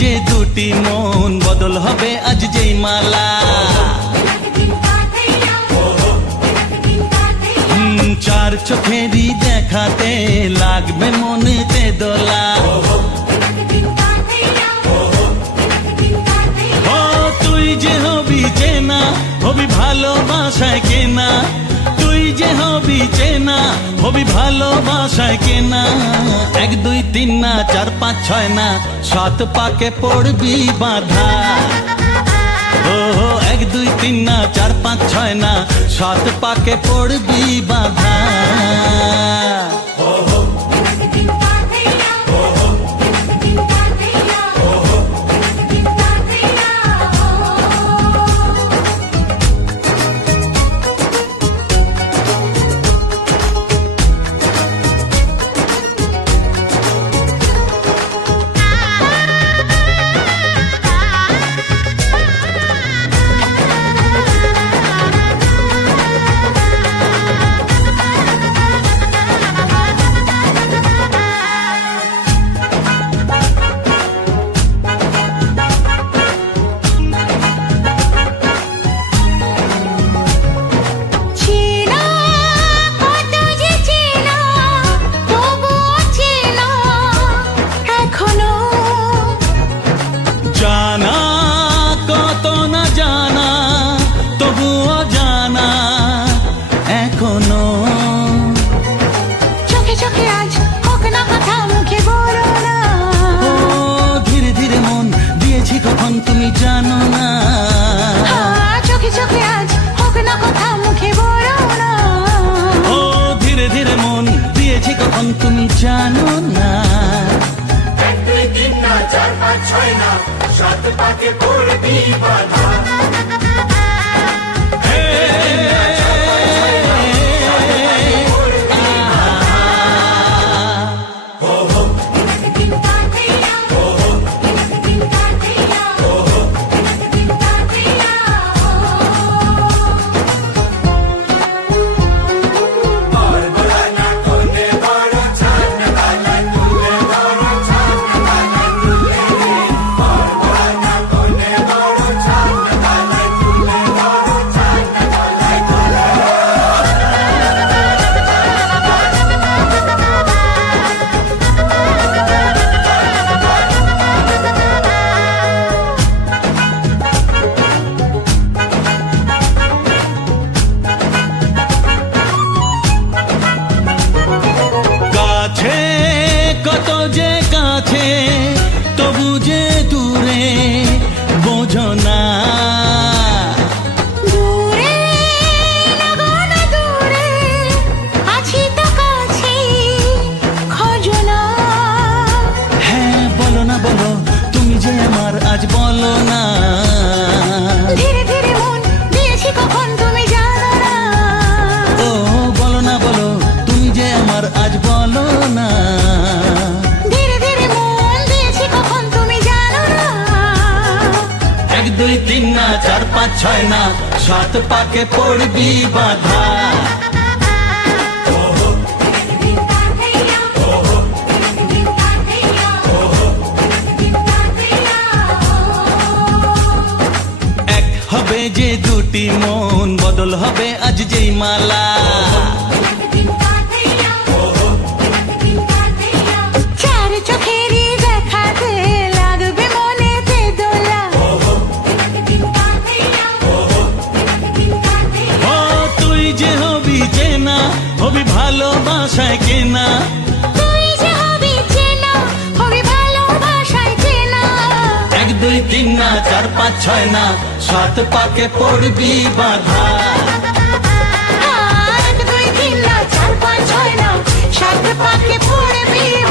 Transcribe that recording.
যে দুটি মন বদল হবে আজ যেই মালা চার চোখেরই দেখাতে লাগবে মনেতে দোলা ও তুই যে হবি চেনা হবি ভালোবাসায় কেনা তুই যে হবি চেনা হবি ভালোবাসায় কেনা 1 2 3 না 4 5 6 না 7 পাকে পড়বি বাঁধা ও 1 2 3 না 4 5 6 না 7 পাকে পড়বি বাঁধা জানা কত না জানা তবুও জানা এখনো চোখে চোখে আজ হোক না কথা মুখে বলো না ও ধীরে ধীরে মন দিয়েছি কখন তুমি জানো না চোখে চোখে আজ হোক না কথা মুখে বলো না ও ধীরে ধীরে মন দিয়েছি কখন তুমি জানো না 1 2 3 না 4 5 6 না 7 পাকে পড়বি বাঁধা কত যে কাছে তবু যে দূরে বোঝো না দূরে লাগানো দূরে আছি তো কাছে খোঁজো না হ্যাঁ বলো না বলো তুমি যে আমার আজ বলো না ধীরে ধীরে মন দিয়েছি কখন তুমি জানো না ও বলো না বলো তুমি যে আমার আজ বলো না 1 2 3 না 4 5 6 না 7 পাকে পড়বি বাঁধা এক হবে যে দুটি মন বদল হবে আজ যেই মালা চার চোখেরই দেখাতে লাগবে মনেতে দোলা ও তুই যে হবি চেনা হবি ভালোবাসায় কেনা তুই যে হবি চেনা হবি ভালোবাসায় চেনা 1 2 3 না 4 5 6 না 7 পাকে পড়বি বাঁধা 1 2 3 পাকে পড়বি